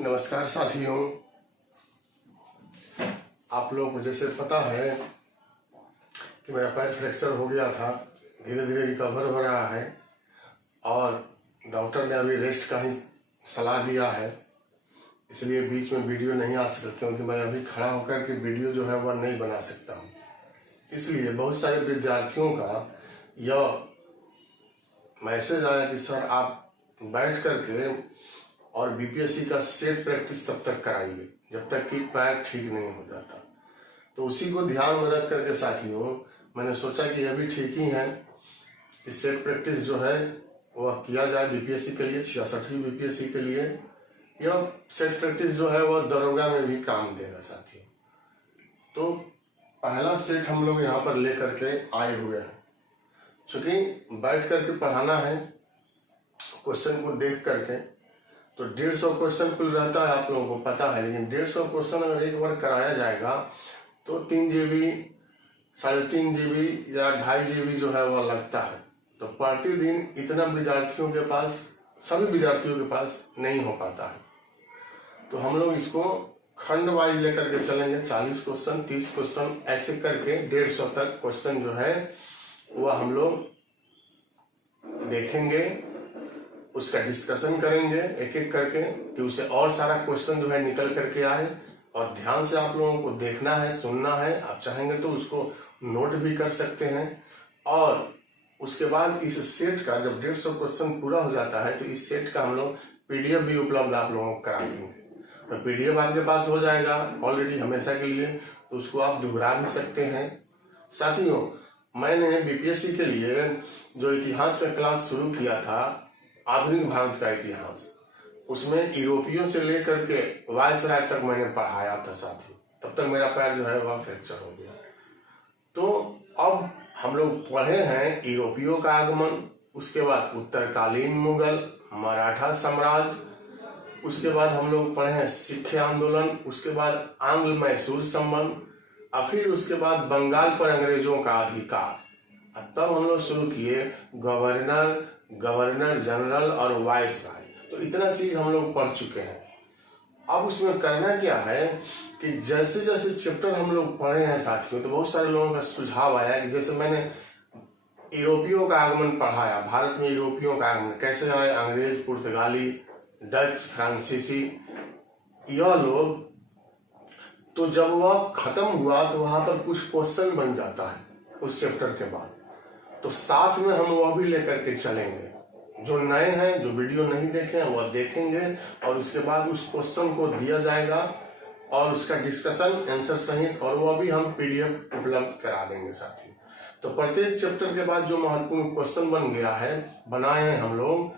नमस्कार साथियों, आप लोगों को जैसे पता है कि मेरा पैर फ्रैक्चर हो गया था, धीरे धीरे रिकवर हो रहा है और डॉक्टर ने अभी रेस्ट का ही सलाह दिया है। इसलिए बीच में वीडियो नहीं आ सकता क्योंकि मैं अभी खड़ा होकर के वीडियो जो है वह नहीं बना सकता हूँ। इसलिए बहुत सारे विद्यार्थियों का यह मैसेज आया कि सर आप बैठ करके और बीपीएससी का सेट प्रैक्टिस तब तक कराइए जब तक कि पैर ठीक नहीं हो जाता। तो उसी को ध्यान में रख करके साथियों मैंने सोचा कि यह भी ठीक ही है कि सेट प्रैक्टिस जो है वह किया जाए बीपीएससी के लिए, 66वीं बीपीएससी के लिए। यह सेट प्रैक्टिस जो है वह दरोगा में भी काम देगा साथियों। तो पहला सेट हम लोग यहाँ पर ले करके आए हुए हैं। चूँकि बैठ करके पढ़ाना है, क्वेश्चन को देख करके, तो 150 क्वेश्चन कुल रहता है, आप लोगों को पता है। लेकिन 150 क्वेश्चन अगर एक बार कराया जाएगा तो 3 GB, 3.5 GB या 2.5 GB जो है वह लगता है। तो प्रतिदिन इतना विद्यार्थियों के पास, सभी विद्यार्थियों के पास नहीं हो पाता है। तो हम लोग इसको खंड वाइज लेकर के चलेंगे। 40 क्वेश्चन, 30 क्वेश्चन, ऐसे करके 150 तक क्वेश्चन जो है वह हम लोग देखेंगे, उसका डिस्कशन करेंगे एक एक करके कि उसे और सारा क्वेश्चन जो है निकल करके आए। और ध्यान से आप लोगों को देखना है, सुनना है। आप चाहेंगे तो उसको नोट भी कर सकते हैं। और उसके बाद इस सेट का जब 150 क्वेश्चन पूरा हो जाता है तो इस सेट का हम लोग PDF भी उपलब्ध आप लोगों को करा देंगे। तो PDF आपके पास हो जाएगा ऑलरेडी हमेशा के लिए, तो उसको आप दोहरा भी सकते हैं। साथियों, मैंने बीपीएससी के लिए जो इतिहास का क्लास शुरू किया था, आधुनिक भारत का इतिहास, उसमें यूरोपियों से लेकर के वायसराय तक मैंने पढ़ाया था साथियों। तब तक मेरा पैर जो है वह फ्रैक्चर हो गया। तो अब हम लोग पढ़े हैं यूरोपियों का आगमन, उसके बाद उत्तरकालीन मुगल, मराठा साम्राज्य, उसके बाद हम लोग पढ़े हैं सिख आंदोलन, उसके बाद आंग्ल मैसूर संबंध, और फिर उसके बाद बंगाल पर अंग्रेजों का अधिकार। तब हम लोग शुरू किए गवर्नर जनरल और वायसराय। तो इतना चीज हम लोग पढ़ चुके हैं। अब उसमें करना क्या है कि जैसे जैसे चैप्टर हम लोग पढ़े हैं साथियों, तो बहुत सारे लोगों का सुझाव आया कि जैसे मैंने यूरोपियों का आगमन पढ़ाया, भारत में यूरोपियों का आगमन कैसे आए, अंग्रेज, पुर्तगाली, डच, फ्रांसीसी, यह लोग। तो जब वह खत्म हुआ तो वहां पर कुछ क्वेश्चन बन जाता है उस चैप्टर के बाद। तो साथ में हम वह भी लेकर के चलेंगे। जो नए हैं, जो वीडियो नहीं देखे हैं, वह देखेंगे और उसके बाद उस क्वेश्चन को दिया जाएगा और उसका डिस्कशन आंसर सहित, और वह भी हम PDF उपलब्ध करा देंगे साथियों। तो प्रत्येक चैप्टर के बाद जो महत्वपूर्ण क्वेश्चन बन गया है, बनाए हैं हम लोग,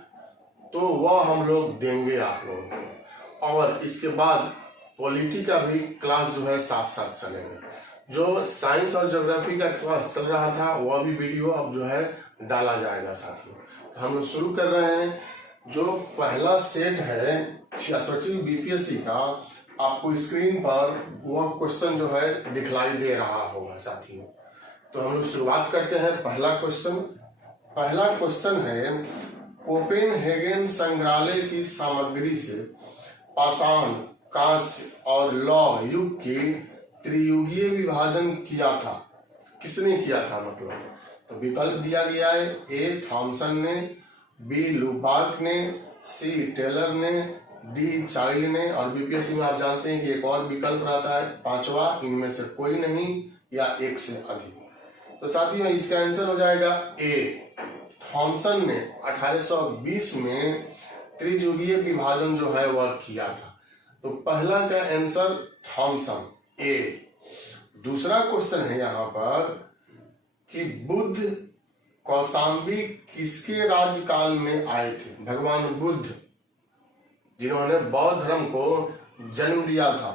तो वह हम लोग देंगे आप लोगों को। और इसके बाद पॉलिटी का भी क्लास जो है साथ साथ चलेंगे। जो साइंस और ज्योग्राफी का क्लास चल रहा था वह भी वीडियो अब जो है डाला जाएगा साथियों। तो हम लोग शुरू कर रहे हैं। जो पहला सेट है 66वीं बीपीएससी का, आपको स्क्रीन पर वह क्वेश्चन जो है दिखलाई दे रहा होगा साथियों। तो हम लोग शुरुआत करते हैं। पहला क्वेश्चन है, कोपेनहेगन संग्रहालय की सामग्री से पाषाण, कांस्य और लौह युग की त्रियुगीय विभाजन किया था। किसने किया था मतलब? तो विकल्प दिया गया है। A थॉमसन ने, B लुबार्क ने, C टेलर ने, D चाइल्ड ने, और बीपीएससी में आप जानते हैं कि एक और विकल्प रहता है पांचवा, इनमें से कोई नहीं या एक से अधिक। तो साथियों इसका आंसर हो जाएगा A। थॉमसन ने 1820 में त्रियुगीय विभाजन जो है वह किया था। तो पहला का आंसर थॉमसन, A। दूसरा क्वेश्चन है यहाँ पर कि बुद्ध कौशाम्बी किसके राज्यकाल में आए थे? भगवान बुद्ध, जिन्होंने बौद्ध धर्म को जन्म दिया था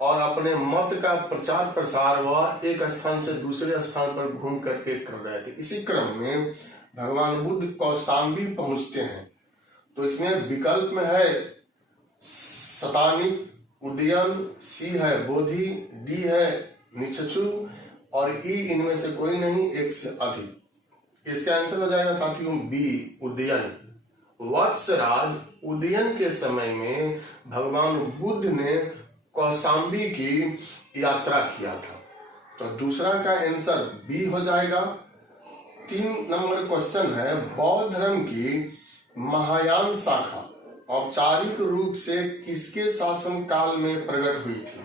और अपने मत का प्रचार प्रसार वह एक स्थान से दूसरे स्थान पर घूम करके कर रहे थे। इसी क्रम में भगवान बुद्ध कौशाम्बी पहुंचते हैं। तो इसमें विकल्प में है शतानिक उदयन, C है बोधि, D है निचचु और E इनमें से कोई नहीं, एक से अधिक। इसका आंसर हो जाएगा साथियों B उदयन। वत्सराज उदयन के समय में भगवान बुद्ध ने कौशाम्बी की यात्रा किया था। तो दूसरा का आंसर बी हो जाएगा। 3 नंबर क्वेश्चन है, बौद्ध धर्म की महायान शाखा औपचारिक रूप से किसके शासन काल में प्रकट हुई थी?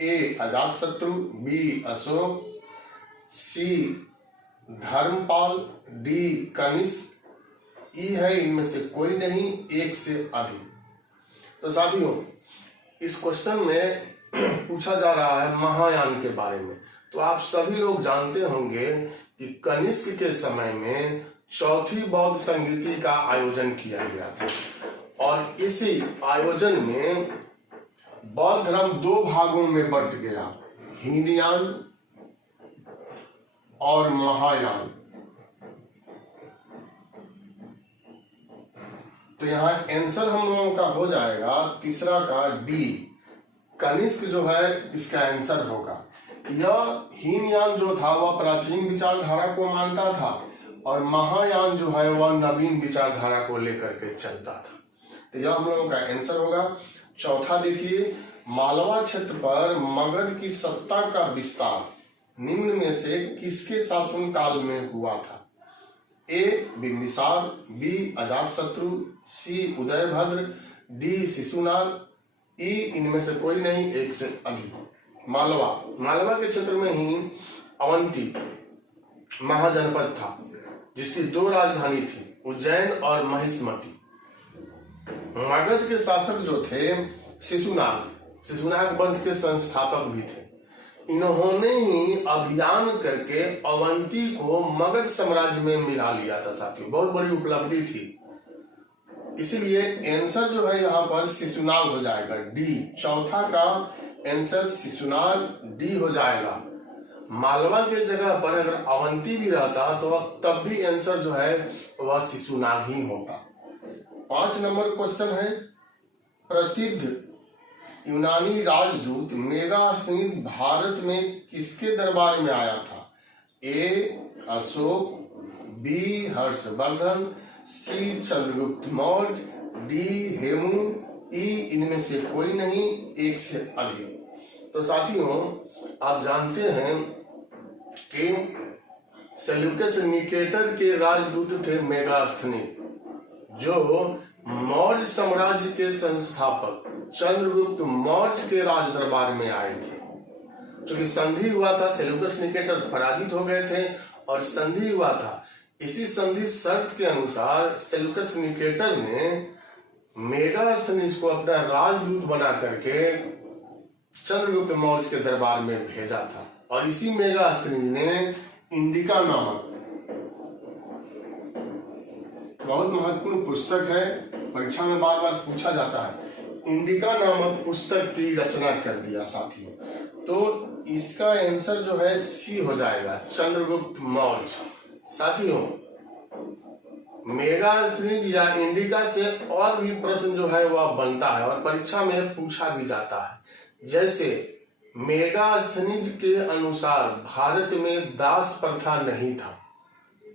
ए अजातशत्रु, बी अशोक, सी धर्मपाल, डी कनिष्क, ई है इनमें से कोई नहीं, एक से अधिक। तो साथियों, इस क्वेश्चन में पूछा जा रहा है महायान के बारे में। तो आप सभी लोग जानते होंगे कि कनिष्क के समय में चौथी बौद्ध संगीति का आयोजन किया गया था और इसी आयोजन में बौद्ध धर्म 2 भागों में बंट गया, हीनयान और महायान। तो यहाँ आंसर हम लोगों का हो जाएगा तीसरा का डी, कनिष्क जो है इसका आंसर होगा। यह हीनयान जो था वह प्राचीन विचारधारा को मानता था और महायान जो है वह नवीन विचारधारा को लेकर के चलता था। तो यह हम लोगों का आंसर होगा। चौथा देखिए, मालवा क्षेत्र पर मगध की सत्ता का विस्तार निम्न में से किसके शासन काल में हुआ था? ए बिंबिसार, बी अजातशत्रु, सी उदयभद्र, डी शिशुनाग, ई इनमें से कोई नहीं, एक से अधिक। मालवा के क्षेत्र में ही अवंती महाजनपद था जिसकी 2 राजधानी थी, उज्जैन और महिष्मती। मगध के शासक जो थे शिशुनाग वंश के संस्थापक भी थे। इन्होंने ही अभियान करके अवंती को मगध साम्राज्य में मिला लिया था साथियों, बहुत बड़ी उपलब्धि थी। इसलिए आंसर जो है यहाँ पर शिशुनाग हो जाएगा, डी। चौथा का आंसर शिशुनाग डी हो जाएगा। मालवा के जगह पर अगर अवंती भी रहता तो तब भी आंसर जो है वह शिशुनाग ही होता। 5 नंबर क्वेश्चन है, प्रसिद्ध यूनानी राजदूत मेगास्थनीज भारत में किसके दरबार में आया था? ए अशोक, बी हर्षवर्धन, सी चंद्रगुप्त मौर्य, डी हेमू, ई इनमें से कोई नहीं, एक से अधिक। तो साथियों, आप जानते हैं कि सेल्यूकस निकेटर के राजदूत थे मेगास्थनी, जो मौर्य साम्राज्य के संस्थापक चंद्रगुप्त मौर्य के राज दरबार में आए थे। क्योंकि संधि हुआ था, सेल्यूकस निकेटर पराजित हो गए थे और संधि हुआ था। इसी संधि शर्त के अनुसार सेल्यूकस निकेटर ने मेगास्थनीज को अपना राजदूत बना करके चंद्रगुप्त मौर्य के दरबार में भेजा था और इसी मेगास्थनीज ने इंडिका नामक बहुत महत्वपूर्ण पुस्तक है, परीक्षा में बार बार पूछा जाता है, इंडिका नामक पुस्तक की रचना कर दिया साथियों। तो इसका आंसर जो है सी हो जाएगा, चंद्रगुप्त मौर्य। साथियों, मेगास्थनीज या इंडिका से और भी प्रश्न जो है वह बनता है और परीक्षा में पूछा भी जाता है। जैसे मेगास्थनीज के अनुसार भारत में दास प्रथा नहीं था,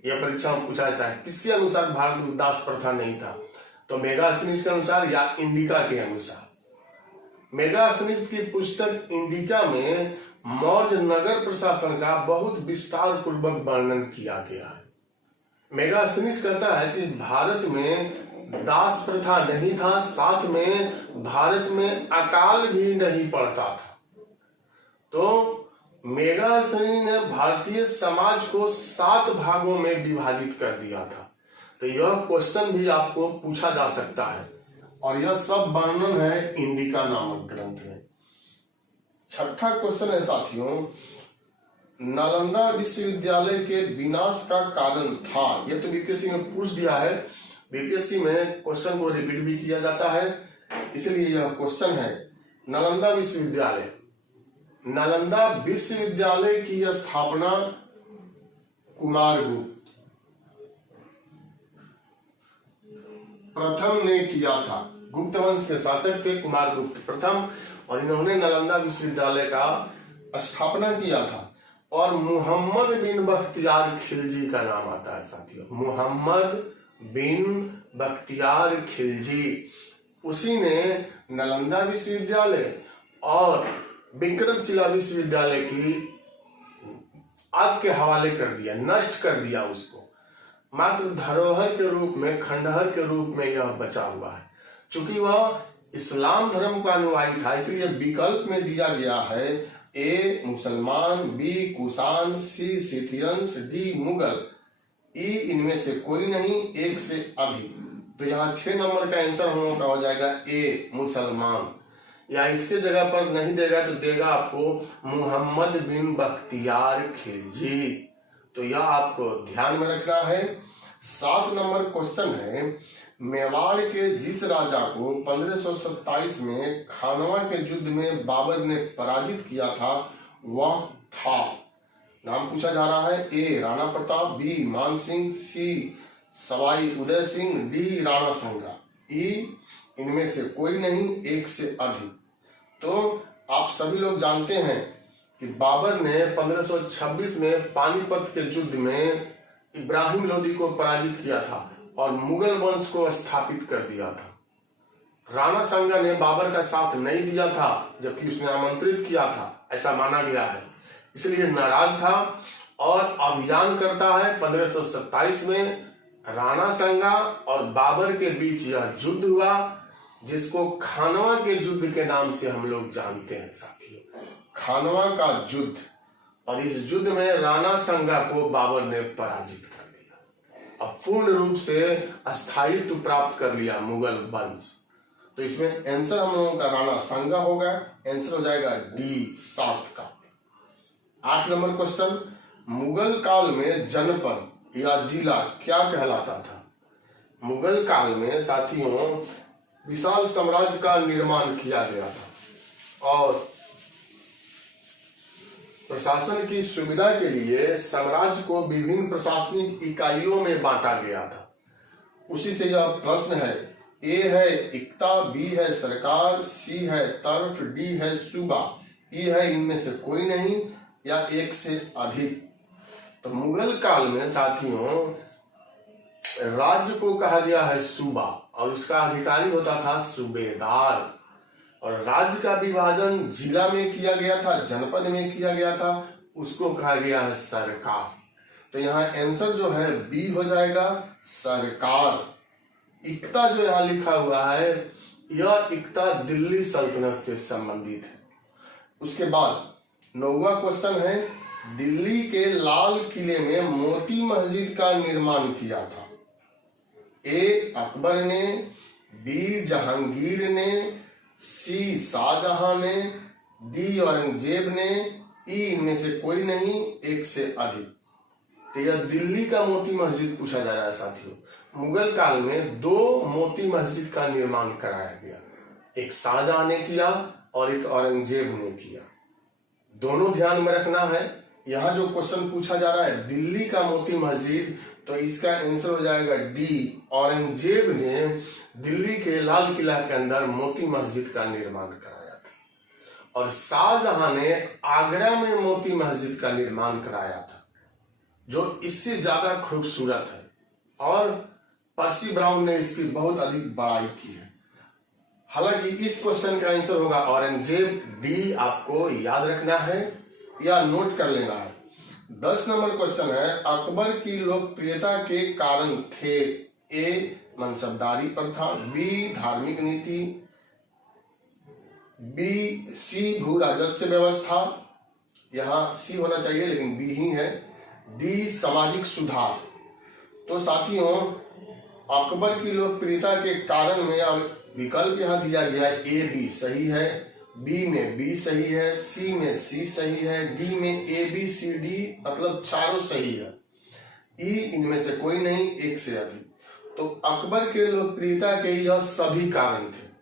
यह परीक्षा में पूछा जाता है। किसके अनुसार भारत में दास प्रथा नहीं था? तो मेगास्थनीज के अनुसार या इंडिका के अनुसार। मेगास्थनीज की पुस्तक इंडिका में मौर्य नगर प्रशासन का बहुत विस्तार पूर्वक वर्णन किया गया है। मेगास्थनीज कहता है कि भारत में दास प्रथा नहीं था, साथ में भारत में अकाल भी नहीं पड़ता था। तो मेगास्थनीज ने भारतीय समाज को 7 भागों में विभाजित कर दिया था। तो यह क्वेश्चन भी आपको पूछा जा सकता है और यह सब वर्णन है इंडिका नामक ग्रंथ में। 6ठा क्वेश्चन है साथियों, नालंदा विश्वविद्यालय के विनाश का कारण था। यह तो बीपीएससी में पूछ दिया है, बीपीएससी में क्वेश्चन को रिपीट भी किया जाता है, इसलिए यह क्वेश्चन है। नालंदा विश्वविद्यालय की स्थापना कुमारगुप्त प्रथम ने किया था। गुप्त वंश के शासक थे कुमारगुप्त प्रथम और इन्होंने नालंदा विश्वविद्यालय का स्थापना किया था। और मुहम्मद बिन बख्तियार खिलजी का नाम आता है साथियों, मुहम्मद बिन बख्तियार खिलजी। उसी ने नालंदा विश्वविद्यालय और विक्रमशिला विश्वविद्यालय की आग के हवाले कर दिया, नष्ट कर दिया उसको। मात्र धरोहर के रूप में, खंडहर के रूप में यह बचा हुआ है। चूंकि वह इस्लाम धर्म का अनुयायी था, इसलिए विकल्प में दिया गया है ए मुसलमान, बी कुषाण, सी सिथियंस, डी मुगल, ई इनमें से कोई नहीं, एक से अधिक। तो यहाँ 6 नंबर का आंसर हम लोगों का हो जाएगा ए मुसलमान। या इसके जगह पर नहीं देगा तो देगा आपको मोहम्मद बिन बख्तियार खिलजी। तो यह आपको ध्यान में रखना है। 7 नंबर क्वेश्चन है, मेवाड़ के जिस राजा को 1527 में खानवा के युद्ध में बाबर ने पराजित किया था वह था। नाम पूछा जा रहा है ए राणा प्रताप, बी मान सिंह, सी सवाई उदय सिंह, डी राणा संगा, ई इनमें से कोई नहीं, एक से अधिक। तो आप सभी लोग जानते हैं कि बाबर ने 1526 में पानीपत के युद्ध में इब्राहिम लोदी को पराजित किया था और मुगल वंश को स्थापित कर दिया था। राणा संगा ने बाबर का साथ नहीं दिया था जबकि उसने आमंत्रित किया था, ऐसा माना गया है, इसलिए नाराज था और अभियान करता है। 1527 में राणा संगा और बाबर के बीच यह युद्ध हुआ जिसको खानवा के युद्ध के नाम से हम लोग जानते हैं साथियों, खानवा का युद्ध। और इस युद्ध में राणा संगा को बाबर ने पराजित कर दिया, अब पूर्ण रूप से स्थायित्व प्राप्त कर लिया मुगल वंश। तो इसमें आंसर हम लोगों का राणा संगा होगा, आंसर हो जाएगा डी 7 का। 8 नंबर क्वेश्चन, मुगल काल में जनपद या जिला क्या कहलाता था? मुगल काल में साथियों विशाल साम्राज्य का निर्माण किया गया था और प्रशासन की सुविधा के लिए साम्राज्य को विभिन्न प्रशासनिक इकाइयों में बांटा गया था। उसी से यह प्रश्न है, ए है इक्ता, बी है सरकार, सी है तर्फ, डी है सूबा, ई है इनमें से कोई नहीं या एक से अधिक। तो मुगल काल में साथियों राज्य को कहा गया है सूबा और उसका अधिकारी होता था सूबेदार, और राज्य का विभाजन जिला में किया गया था, जनपद में किया गया था, उसको कहा गया है सरकार। तो यहाँ आंसर जो है बी हो जाएगा सरकार। इक्ता जो यहाँ लिखा हुआ है यह इक्ता दिल्ली सल्तनत से संबंधित है। उसके बाद 9वां क्वेश्चन है, दिल्ली के लाल किले में मोती मस्जिद का निर्माण किया था। ए अकबर ने, बी जहांगीर ने, सी शाहजहां ने, डी औरंगजेब ने, ई इनमें से कोई नहीं, एक से अधिक। तो यह दिल्ली का मोती मस्जिद पूछा जा रहा है साथियों। मुगल काल में 2 मोती मस्जिद का निर्माण कराया गया, एक शाहजहां ने किया और एक औरंगजेब ने किया। दोनों ध्यान में रखना है। यहाँ जो क्वेश्चन पूछा जा रहा है दिल्ली का मोती मस्जिद, तो इसका आंसर हो जाएगा डी, औरंगजेब ने दिल्ली के लाल किला के अंदर मोती मस्जिद का निर्माण कराया था और शाहजहां ने आगरा में मोती मस्जिद का निर्माण कराया था जो इससे ज्यादा खूबसूरत है और पर्सी ब्राउन ने इसकी बहुत अधिक बड़ाई की है। हालांकि इस क्वेश्चन का आंसर होगा औरंगजेब। डी आपको याद रखना है या नोट कर लेना है। 10 नंबर क्वेश्चन है, अकबर की लोकप्रियता के कारण थे ए मनसबदारी प्रथा, बी धार्मिक नीति, बी सी भू राजस्व व्यवस्था, यहाँ सी होना चाहिए लेकिन बी ही है, डी सामाजिक सुधार। तो साथियों अकबर की लोकप्रियता के कारण में अब विकल्प यहाँ दिया गया है, ए बी सही है, बी में बी सही है, सी में सी सही है, डी में ए बी सी डी मतलब चारों सही है, ई इनमें से कोई नहीं, एक से अधिक। तो अकबर के लोकप्रियता के यह सभी कारण थे।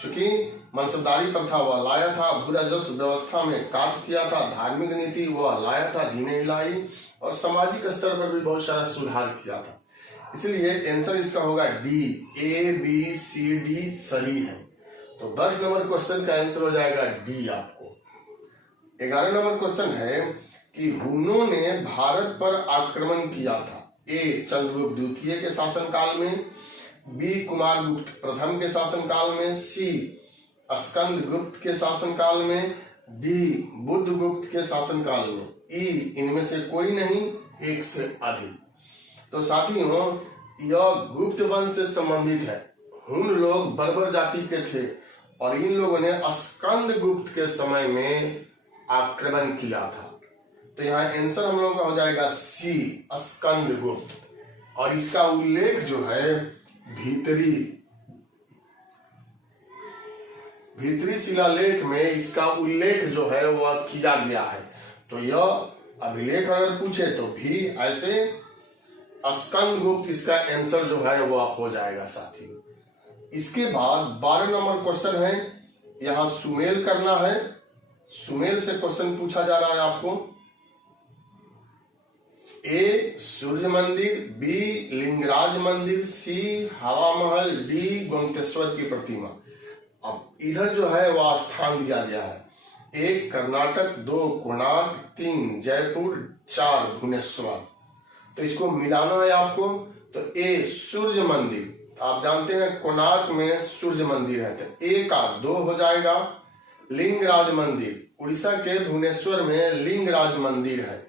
चूंकि मनसबदारी प्रथा वह लाया था, भू राजस्व व्यवस्था में कार्य किया था, धार्मिक नीति वह लाया था, दीन इलाही, और सामाजिक स्तर पर भी बहुत सारा सुधार किया था। इसलिए आंसर इसका होगा D, A B C D सही है। तो 10 नंबर क्वेश्चन का आंसर हो जाएगा डी आपको। 11 नंबर क्वेश्चन है कि हुनों ने भारत पर आक्रमण किया था। ए चंद्रगुप्त द्वितीय के शासनकाल में, बी कुमारगुप्त प्रथम के शासनकाल में, सी स्कंदगुप्त के शासनकाल में, डी बुद्धगुप्त के शासनकाल में, ई इनमें से कोई नहीं, एक से अधिक। तो साथियों यह गुप्त वंश से संबंधित है। हुन लोग बर्बर जाति के थे और इन लोगों ने स्कंदगुप्त के समय में आक्रमण किया था। तो यहाँ आंसर हम लोगों का हो जाएगा सी स्कंदगुप्त। और इसका उल्लेख जो है भीतरी शिलालेख में इसका उल्लेख जो है वह किया गया है। तो यह अभिलेख अगर पूछे तो भी ऐसे स्कंदगुप्त इसका आंसर जो है वह हो जाएगा साथियों। इसके बाद 12 नंबर क्वेश्चन है, यहां सुमेल करना है। सुमेल से क्वेश्चन पूछा जा रहा है आपको। ए सूर्य मंदिर, बी लिंगराज मंदिर, सी हवा महल, डी गोमतेश्वर की प्रतिमा। अब इधर जो है वह स्थान दिया गया है। 1 कर्नाटक, 2 कोणार्क, 3 जयपुर, 4 भुवनेश्वर। तो इसको मिलाना है आपको। तो ए सूर्य मंदिर, आप जानते हैं कोणार्क में सूर्य मंदिर है, तो ए का 2 हो जाएगा। लिंगराज मंदिर, उड़ीसा के भुवनेश्वर में लिंगराज मंदिर है।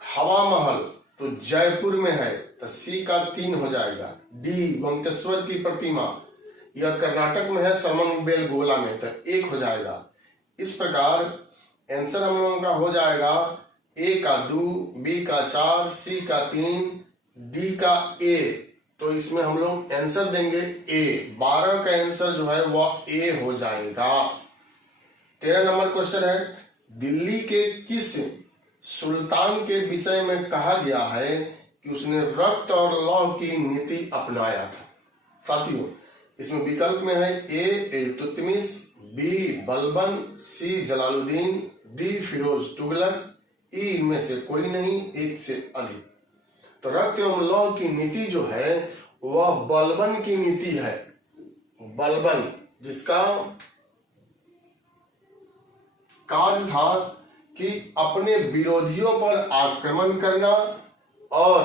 हवा महल तो जयपुर में है, तो सी का 3 हो जाएगा। डी गोमतेश्वर की प्रतिमा, यह कर्नाटक में है, श्रवणबेलगोला में, तो 1 हो जाएगा। इस प्रकार आंसर हम लोगों का हो जाएगा ए का 2, बी का 4, सी का 3, डी का ए। तो इसमें हम लोग आंसर देंगे ए। 12 का आंसर जो है वह ए हो जाएगा। 13 नंबर क्वेश्चन है, दिल्ली के किस सुल्तान के विषय में कहा गया है कि उसने रक्त और लौह की नीति अपनाया था। साथियों इसमें विकल्प में है ए इल्तुतमिश, बी बलबन, सी जलालुद्दीन, डी फिरोज तुगलक, ई इनमें से कोई नहीं, एक से अधिक। तो रक्त एवं लौह की नीति जो है वह बलबन की नीति है। बलबन जिसका कार्य था कि अपने विरोधियों पर आक्रमण करना और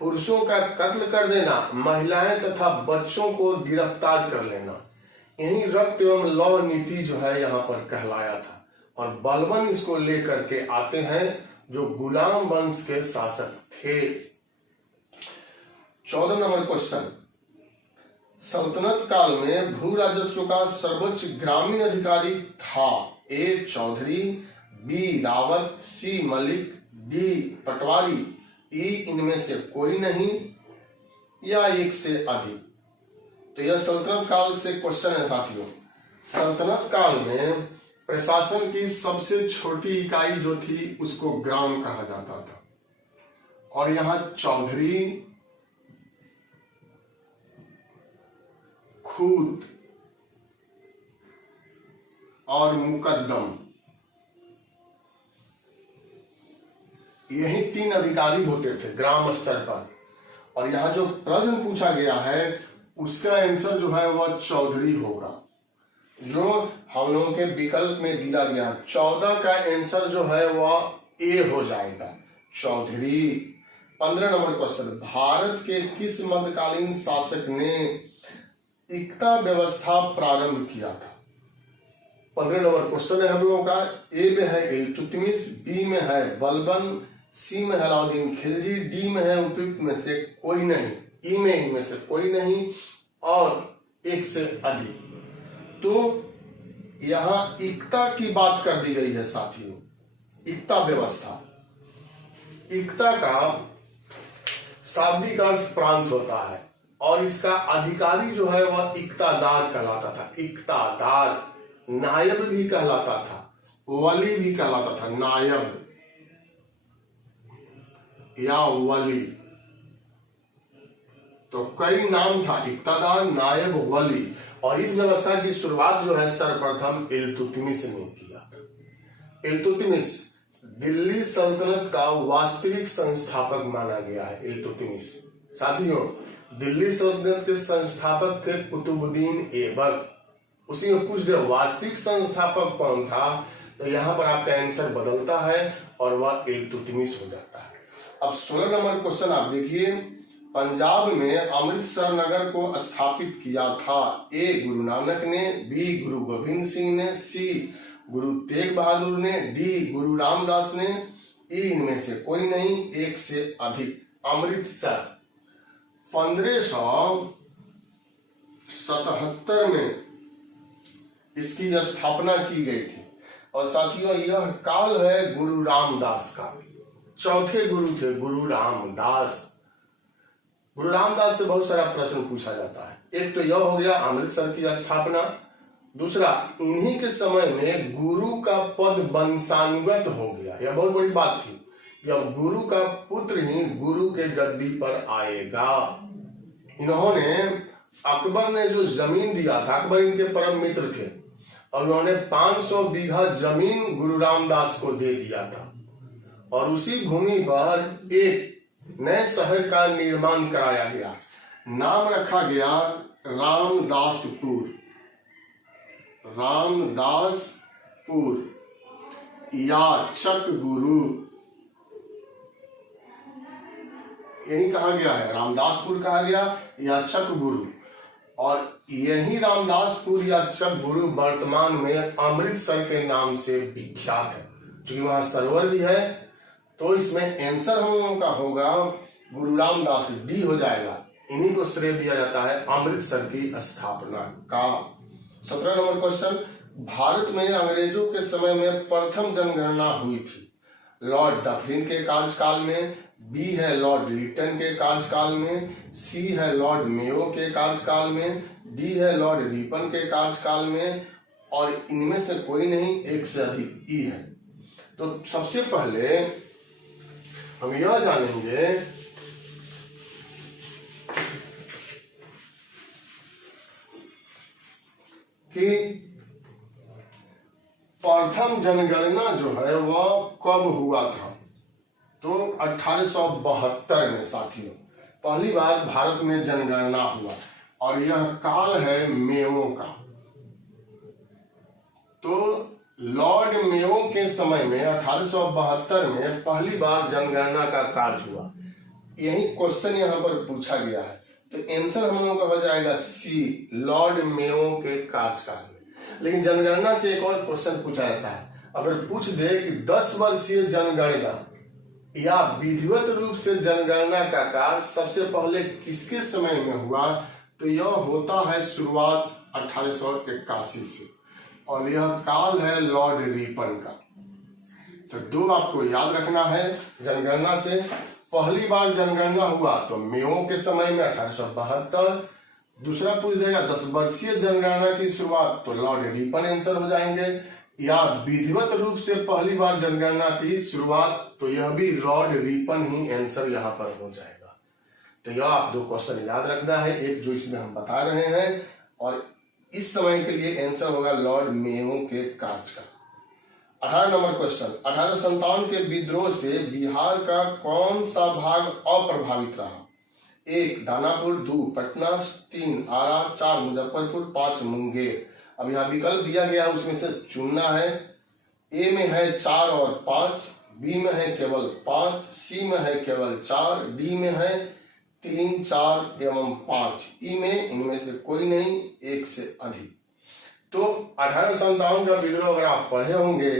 पुरुषों का कत्ल कर देना, महिलाएं तथा बच्चों को गिरफ्तार कर लेना, यही रक्त एवं लौह नीति जो है यहाँ पर कहलाया था। और बलबन इसको लेकर के आते हैं जो गुलाम वंश के शासक थे। 14 नंबर क्वेश्चन, सल्तनत काल में भू राजस्व का सर्वोच्च ग्रामीण अधिकारी था। ए चौधरी, बी रावत, सी मलिक, डी पटवारी, ई इनमें से कोई नहीं, या एक से अधिक। तो यह सल्तनत काल से क्वेश्चन है साथियों। सल्तनत काल में प्रशासन की सबसे छोटी इकाई जो थी उसको ग्राम कहा जाता था। और यहां चौधरी, खूत और मुकद्दम, यही 3 अधिकारी होते थे ग्राम स्तर पर। और यहां जो प्रश्न पूछा गया है उसका आंसर जो है वह चौधरी होगा, जो हम लोगों के विकल्प में दिया गया। 14 का आंसर जो है वह ए हो जाएगा, चौधरी। 15 नंबर क्वेश्चन, भारत के किस मध्यकालीन शासक ने इक्ता व्यवस्था प्रारंभ किया था। 15 नंबर क्वेश्चन है हम लोगों का। ए में है इल्तुतमिश, बी में है बलबन, सी में है अलाउद्दीन खिलजी, डी में है उपयुक्त में से कोई नहीं, ई में इनमें से कोई नहीं, और एक से अधिक। तो यहां इक्ता की बात कर दी गई है साथियों। इक्ता व्यवस्था, इक्ता का शाब्दिक अर्थ प्रांत होता है और इसका अधिकारी जो है वह इक्तादार कहलाता था। इक्तादार, नायब भी कहलाता था, वली भी कहलाता था, नायब या वली। तो कई नाम था, इक्तादार, नायब, वली। और इस व्यवस्था की शुरुआत जो है सर्वप्रथम इल्तुतमिश ने किया था। इल्तुतमिश दिल्ली सल्तनत का वास्तविक संस्थापक माना गया है। इल्तुतमिश साथियों दिल्ली सल्तनत के संस्थापक थे कुतुबुद्दीन ऐबक। उसी में पूछ दे वास्तविक संस्थापक कौन था, तो यहाँ पर आपका आंसर बदलता है और वह इल्तुतमिश हो जाता है। अब 16 नंबर क्वेश्चन आप देखिए, पंजाब में अमृतसर नगर को स्थापित किया था। ए गुरु नानक ने, बी गुरु गोविंद सिंह ने, सी गुरु तेग बहादुर ने, डी गुरु रामदास ने, ई इनमें से कोई नहीं, एक से अधिक। अमृतसर 1577 में इसकी स्थापना की गई थी। और साथियों यह काल है गुरु रामदास का, चौथे गुरु थे गुरु रामदास। गुरु रामदास से बहुत सारा प्रश्न पूछा जाता है। एक तो यह हो गया अमृतसर की स्थापना, दूसरा इन्हीं के समय में गुरु का पद वंशानुगत हो गया। यह बहुत बड़ी बात थी कि अब गुरु का पुत्र ही गुरु के गद्दी पर आएगा। इन्होंने, अकबर ने जो जमीन दिया था, अकबर इनके परम मित्र थे, और उन्होंने 500 बीघा जमीन गुरु रामदास को दे दिया था। और उसी भूमि पर एक नए शहर का निर्माण कराया गया। नाम रखा गया रामदासपुर। रामदासपुर या चक गुरु, यही कहा गया है, रामदासपुर कहा गया या चक गुरु। और यही रामदासपुर या चक गुरु वर्तमान में अमृतसर के नाम से विख्यात है। क्योंकि वहां सरोवर भी है, तो इसमें आंसर हम लोगों का होगा गुरु रामदास, डी हो जाएगा। इन्हीं को श्रेय दिया जाता है अमृतसर की स्थापना का। 17 नंबर क्वेश्चन, भारत में अंग्रेजों के समय में प्रथम जनगणना हुई थी। लॉर्ड डफरिन के कार्यकाल में, बी है लॉर्ड लिटन के कार्यकाल में, सी है लॉर्ड मेयो के कार्यकाल में, डी है लॉर्ड रिपन के कार्यकाल में, और इनमें से कोई नहीं, एक से अधिक, ई है। तो सबसे पहले हम यह जानेंगे कि प्रथम जनगणना जो है वह कब हुआ था। तो 1872 में साथियों पहली बार भारत में जनगणना हुआ, और यह काल है मेयो का। तो लॉर्ड मेयो के समय में 1872 में पहली बार जनगणना का कार्य हुआ। यही क्वेश्चन यहाँ पर पूछा गया है, तो आंसर हम लोगों का हो जाएगा सी, लॉर्ड मेयो के कार्यकाल में। लेकिन जनगणना से एक और क्वेश्चन पूछा जाता है। अगर पूछ दे कि 10 वर्षीय जनगणना या विधिवत रूप से जनगणना का कार्य सबसे पहले किसके समय में हुआ, तो यह होता है शुरुआत 1881 से, और यह काल है लॉर्ड रिपन का। तो दो आपको याद रखना है। जनगणना से पहली बार जनगणना हुआ तो मेयो के समय में 1872। दूसरा पूछ देगा 10 वर्षीय जनगणना की शुरुआत, तो लॉर्ड रिपन आंसर हो जाएंगे। या विधिवत रूप से पहली बार जनगणना की शुरुआत, तो यह भी लॉर्ड रिपन ही आंसर यहाँ पर हो जाएगा। तो यह आप दो क्वेश्चन याद रखना है, एक जो इसमें हम बता रहे हैं, और इस समय के लिए आंसर होगा लॉर्ड मेयो के कार्य का। 18 नंबर क्वेश्चन, 1857 के विद्रोह से बिहार का कौन सा भाग अप्रभावित रहा। 1 दानापुर, 2 पटना, 3 आरा, 4 मुजफ्फरपुर, 5 मुंगेर। अब यहाँ विकल्प दिया गया, उसमें से चुनना है। ए में है 4 और 5, बी में है केवल 5, सी में है केवल 4, डी में है 3, 4 एवं 5, ई में इनमें से कोई नहीं, एक से अधिक। तो 1857 का विद्रोह अगर आप पढ़े होंगे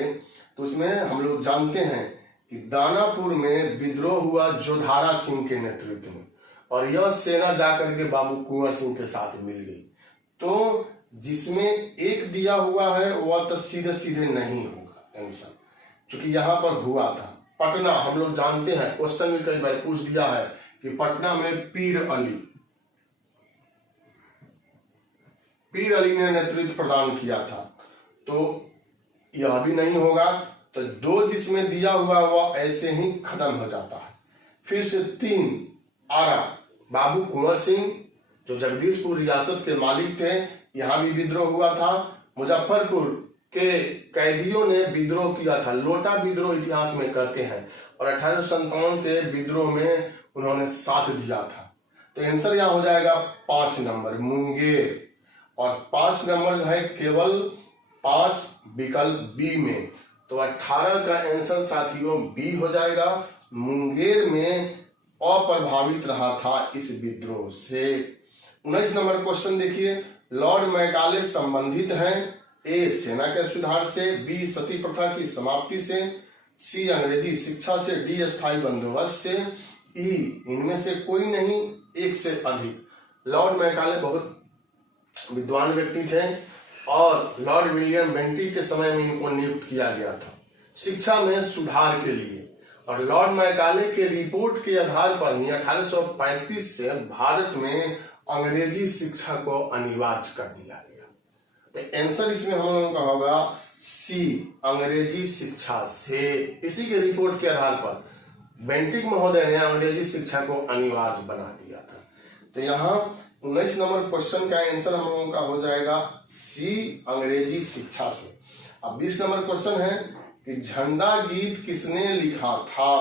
तो उसमें हम लोग जानते हैं कि दानापुर में विद्रोह हुआ जोधारा सिंह के नेतृत्व में, और यह सेना जाकर के बाबू कुंवर सिंह के साथ मिल गई। तो जिसमें एक दिया हुआ है वह तो सीधे सीधे नहीं होगा आंसर, क्योंकि यहाँ पर हुआ था पटना। हम लोग जानते हैं, क्वेश्चन भी कई बार पूछ दिया है कि पटना में पीर अली ने नेतृत्व प्रदान किया था, तो यह भी नहीं होगा। तो 2 जिसमें दिया हुआ वह ऐसे ही खत्म हो जाता है। फिर से 3 आरा, बाबू कुंवर सिंह जो जगदीशपुर रियासत के मालिक थे, यहाँ भी विद्रोह हुआ था। मुजफ्फरपुर के कैदियों ने विद्रोह किया था, लोटा विद्रोह इतिहास में कहते हैं, और 1857 के विद्रोह में उन्होंने साथ दिया था। तो आंसर यहाँ हो जाएगा 5 नंबर मुंगेर, और 5 नंबर जो है केवल 5 विकल्प बी में। तो 18 का आंसर साथियों बी हो जाएगा, मुंगेर में अप्रभावित रहा था इस विद्रोह से। 19 नंबर क्वेश्चन देखिए, लॉर्ड मैकाले संबंधित हैं ए सेना के सुधार से, बी सती प्रथा की समाप्ति से, सी अंग्रेजी शिक्षा से, डी अस्थायी बंदोबस्त से, ई इनमें से कोई नहीं, एक से अधिक। लॉर्ड मैकाले बहुत विद्वान व्यक्ति थे और लॉर्ड विलियम बेंटिक के समय में इनको नियुक्त किया गया था शिक्षा में सुधार के लिए। और लॉर्ड मैकाले के रिपोर्ट के आधार पर ही 1835 से भारत में अंग्रेजी शिक्षा को अनिवार्य कर दिया गया। तो आंसर इसमें हम लोगों का होगा सी, अंग्रेजी शिक्षा से। इसी के रिपोर्ट के आधार पर बेंटिक महोदय ने अंग्रेजी शिक्षा को अनिवार्य बना दिया था। तो यहाँ 19 नंबर क्वेश्चन का आंसर हम लोगों का हो जाएगा सी, अंग्रेजी शिक्षा से। अब 20 नंबर क्वेश्चन है कि झंडा गीत किसने लिखा था।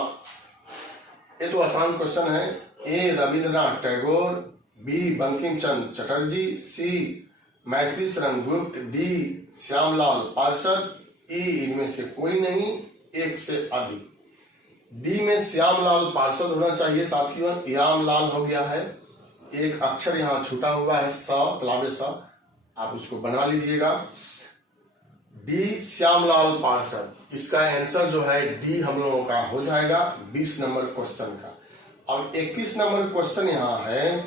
ये तो आसान क्वेश्चन है। ए रविंद्रनाथ टैगोर, बी बंकिम चंद्र चटर्जी, सी मैथिली शरण गुप्त, डी श्यामलाल पार्षद, ई इनमें से कोई नहीं, एक से अधिक। डी में श्यामलाल पार्षद होना चाहिए साथियों, यामलाल हो गया है, एक अक्षर यहाँ छूटा हुआ है स, तलाबे स, आप उसको बना लीजिएगा। डी श्यामलाल पार्षद, इसका आंसर जो है डी हम लोगों का हो जाएगा 20 नंबर क्वेश्चन का। अब 21 नंबर क्वेश्चन यहाँ है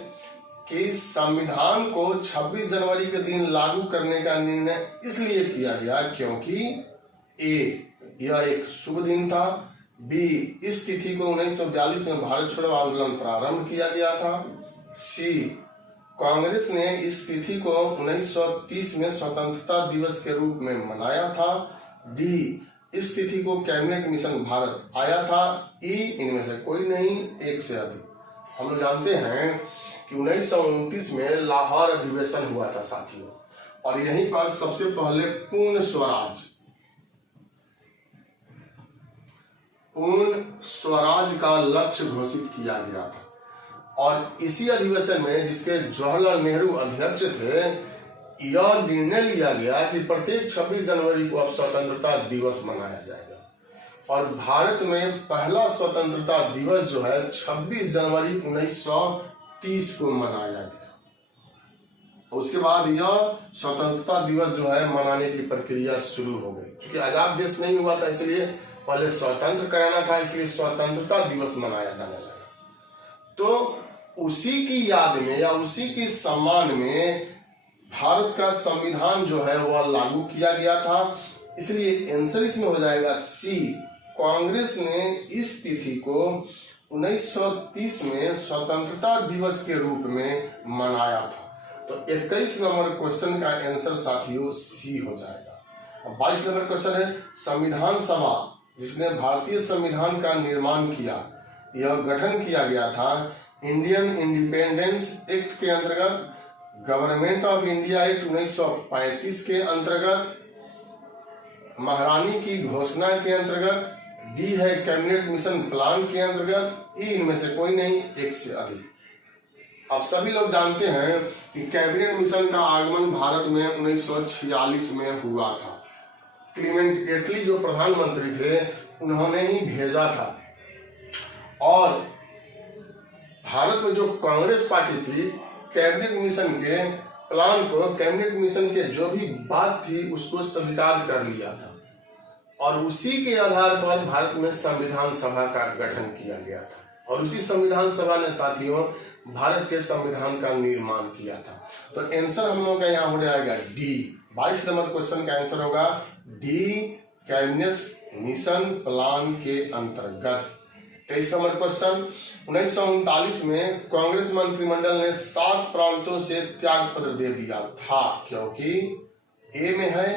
कि संविधान को 26 जनवरी के दिन लागू करने का निर्णय इसलिए किया गया क्योंकि ए यह एक शुभ दिन था, बी इस तिथि को 1942 में भारत छोड़ो आंदोलन प्रारंभ किया गया था, सी कांग्रेस ने इस तिथि को 1930 में स्वतंत्रता दिवस के रूप में मनाया था, डी इस तिथि को कैबिनेट मिशन भारत आया था, ई इनमें से कोई नहीं, एक से अधिक। हम लोग जानते हैं कि 1929 में लाहौर अधिवेशन हुआ था साथियों, और यहीं पर सबसे पहले पूर्ण स्वराज का लक्ष्य घोषित किया गया था। और इसी अधिवेशन में, जिसके जवाहरलाल नेहरू अध्यक्ष थे, यह निर्णय लिया गया कि प्रत्येक 26 जनवरी को अब स्वतंत्रता दिवस मनाया जाएगा। और भारत में पहला स्वतंत्रता दिवस जो है 26 जनवरी 1930 को मनाया गया। उसके बाद यह स्वतंत्रता दिवस जो है मनाने की प्रक्रिया शुरू हो गई। क्योंकि आजाद देश नहीं हुआ था, इसलिए पहले स्वतंत्र कराना था, इसलिए स्वतंत्रता दिवस मनाया जाने लगा। तो उसी की याद में या उसी के सम्मान में भारत का संविधान जो है वह लागू किया गया था। इसलिए आंसर इसमें हो जाएगा सी, कांग्रेस ने इस तिथि को 1930 में स्वतंत्रता दिवस के रूप में मनाया था। तो 21 नंबर क्वेश्चन का आंसर साथियों सी हो जाएगा। अब 22 नंबर क्वेश्चन है, संविधान सभा जिसने भारतीय संविधान का निर्माण किया, यह गठन किया गया था इंडियन इंडिपेंडेंस एक्ट के अंतर्गत, गवर्नमेंट ऑफ इंडिया एक्ट 1935 के अंतर्गत, महारानी की घोषणा के अंतर्गत, डी है कैबिनेट मिशन प्लान के अंतर्गत, ई इनमें से कोई नहीं, एक से अधिक। अब सभी लोग जानते हैं कि कैबिनेट मिशन का आगमन भारत में 1946 में हुआ था। क्लीमेंट एटली जो प्रधानमंत्री थे उन्होंने ही भेजा था। और भारत में जो कांग्रेस पार्टी थी, कैबिनेट मिशन के प्लान को, कैबिनेट मिशन के जो भी बात थी उसको स्वीकार कर लिया था। और उसी के आधार पर भारत में संविधान सभा का गठन किया गया था। और उसी संविधान सभा ने साथियों भारत के संविधान का निर्माण किया था। तो आंसर हम लोग का यहाँ हो जाएगा डी। 22 नंबर क्वेश्चन का आंसर होगा डी, कैबिनेट मिशन प्लान के अंतर्गत। 23 नंबर क्वेश्चन, 1939 में कांग्रेस मंत्रिमंडल ने 7 प्रांतों से त्याग पत्र दे दिया था क्योंकि ए में है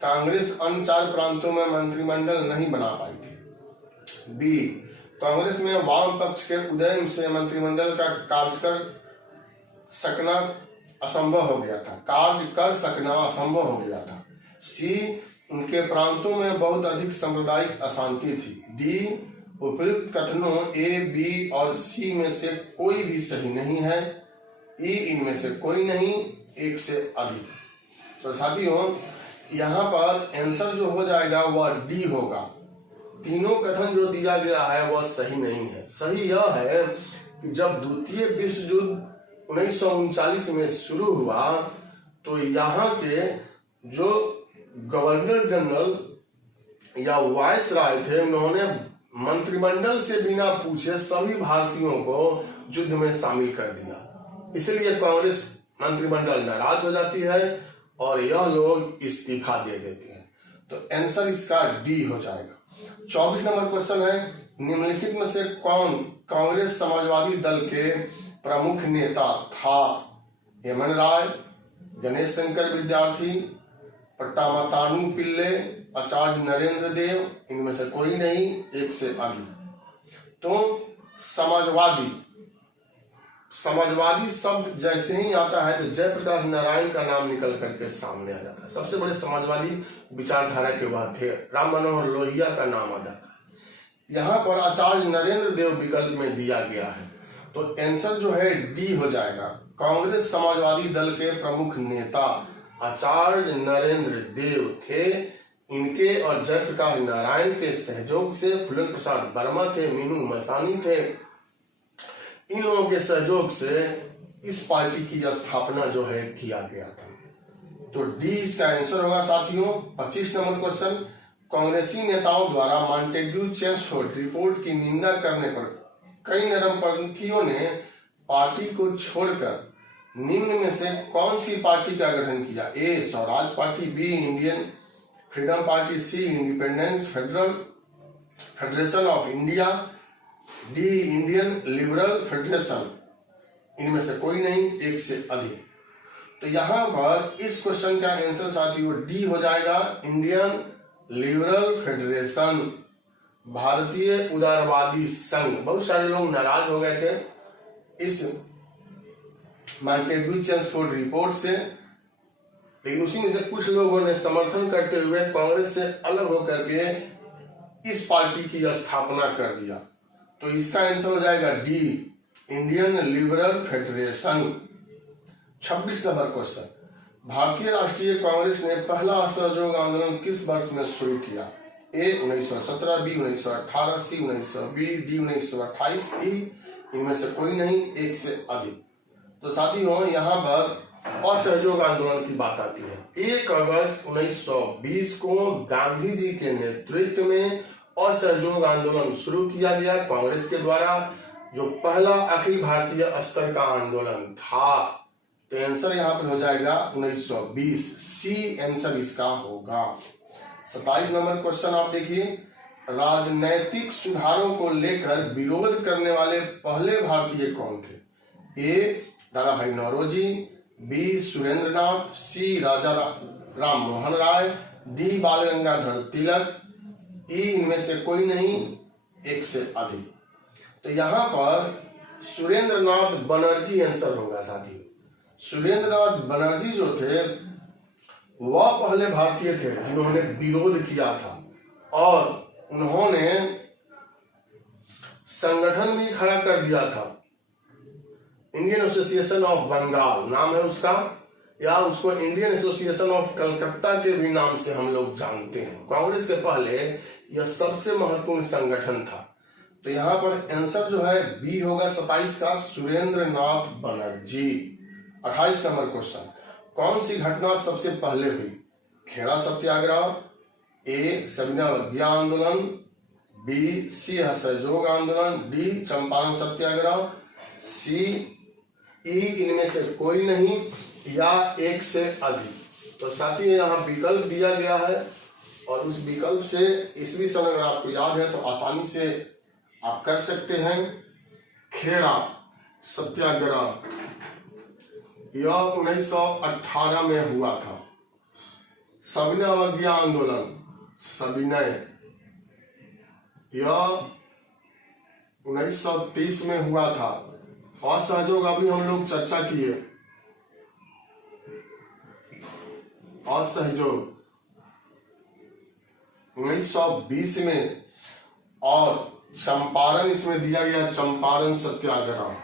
कांग्रेस अन्य 4 प्रांतों में मंत्रिमंडल नहीं बना पाई थी, बी कांग्रेस में वाम पक्ष के उदय से मंत्रिमंडल का कार्य कर सकना असंभव हो गया था, सी उनके प्रांतों में बहुत अधिक सांप्रदायिक अशांति थी, डी उपयुक्त कथनों ए, बी और सी में से कोई भी सही नहीं है, ई इनमें से कोई नहीं, एक से अधिक। तो साथियों यहाँ पर आंसर जो हो जाएगा वह डी होगा। तीनों कथन जो दिया गया है वह सही नहीं है। सही यह है कि जब द्वितीय विश्व युद्ध 1939 में शुरू हुआ तो यहाँ के जो गवर्नर जनरल या वायसराय थे, उन्होंने मंत्रिमंडल से बिना पूछे सभी भारतीयों को युद्ध में शामिल कर दिया। इसलिए कांग्रेस मंत्रिमंडल नाराज हो जाती है और यह लोग इस्तीफा दे देते हैं। तो आंसर इसका डी हो जाएगा। 24 नंबर क्वेश्चन है, निम्नलिखित में से कौन कांग्रेस समाजवादी दल के प्रमुख नेता था? हेमन राय, गणेश शंकर विद्यार्थी, पट्टामातानु पिल्ले, आचार्य नरेंद्र देव, इनमें से कोई नहीं, एक से अधिक। तो समाजवादी शब्द जैसे ही आता है तो जयप्रकाश नारायण का नाम निकल करके सामने आ जाता है। सबसे बड़े समाजवादी विचारधारा के वह थे। राम मनोहर लोहिया का नाम आ जाता है। यहाँ पर आचार्य नरेंद्र देव विकल्प में दिया गया है, तो आंसर जो है डी हो जाएगा। कांग्रेस समाजवादी दल के प्रमुख नेता आचार्य नरेंद्र देव थे। इनके और जयप्रकाश नारायण के सहयोग से फूलन प्रसाद वर्मा थे, मीनू मसानी थे, इन लोगों के सहयोग से इस पार्टी की स्थापना जो है किया गया था। तो डी इसका आंसर होगा साथियों। 25 नंबर क्वेश्चन, कांग्रेसी नेताओं द्वारा मॉन्टेग्यू चेम्सफोर्ड रिपोर्ट की निंदा करने पर कई नरमपंथियों ने पार्टी को छोड़कर निम्न में से कौन सी पार्टी का गठन किया? A Swaraj party, B Indian freedom party, C independence federation of India, D Indian liberal federation. इनमें से कोई नहीं, एक से अधिक। तो यहां पर इस क्वेश्चन का आंसर साथियों डी हो जाएगा, इंडियन लिबरल फेडरेशन, भारतीय उदारवादी संघ। बहुत सारे लोग नाराज हो गए थे इस मॉन्टेग्यू चेम्सफोर्ड रिपोर्ट से, लेकिन उसी में से कुछ लोगों ने समर्थन करते हुए कांग्रेस से अलग होकर के इस पार्टी की स्थापना कर दिया। तो इसका आंसर हो जाएगा D, Indian liberal federation. 26 number question, भारतीय राष्ट्रीय कांग्रेस ने पहला असहयोग आंदोलन किस वर्ष में शुरू किया? ए 1917, बी 1918, सी 1920, डी 1928, ई इनमें से कोई नहीं, एक से अधिक। तो साथियों यहाँ पर असहयोग आंदोलन की बात आती है। 1 अगस्त 1920 को गांधी जी के नेतृत्व में असहयोग आंदोलन शुरू किया गया कांग्रेस के द्वारा, जो पहला अखिल भारतीय स्तर का आंदोलन था। तो आंसर यहाँ पर हो जाएगा 1920, सी आंसर इसका होगा। 27 नंबर क्वेश्चन आप देखिए, राजनैतिक सुधारों को लेकर विरोध करने वाले पहले भारतीय कौन थे? ए दादा भाई नौरोजी, बी सुरेंद्रनाथ, सी राजा राम मोहन राय, डी बाल गंगाधर तिलक, ई इनमें से कोई नहीं, एक से अधिक। तो यहाँ पर सुरेंद्रनाथ बनर्जी आंसर होगा साथियों। सुरेंद्रनाथ बनर्जी जो थे वह पहले भारतीय थे जिन्होंने विरोध किया था, और उन्होंने संगठन भी खड़ा कर दिया था, इंडियन एसोसिएशन ऑफ बंगाल नाम है उसका, या उसको इंडियन एसोसिएशन ऑफ कलकत्ता के भी नाम से हम लोग जानते हैं। कांग्रेस के पहले यह सबसे महत्वपूर्ण संगठन था। तो यहाँ पर आंसर जो है बी होगा 27 का, सुरेंद्रनाथ बनर्जी। 28 नंबर क्वेश्चन, कौन सी घटना सबसे पहले हुई? खेड़ा सत्याग्रह, ए सविनय अवज्ञा आंदोलन, बी सी असहयोग आंदोलन, डी चंपारण सत्याग्रह, सी ई इनमें से कोई नहीं, या एक से अधिक। तो साथ ही यहाँ विकल्प दिया गया है, और उस विकल्प से ईस्वी सन अगर आपको याद है तो आसानी से आप कर सकते हैं। खेड़ा सत्याग्रह यह 1918 में हुआ था। सविनय अवज्ञा आंदोलन सविनय यह 1930 में हुआ था। असहयोग अभी हम लोग चर्चा किए, असहयोग 1920 में, और चंपारण इसमें दिया गया चंपारण सत्याग्रह,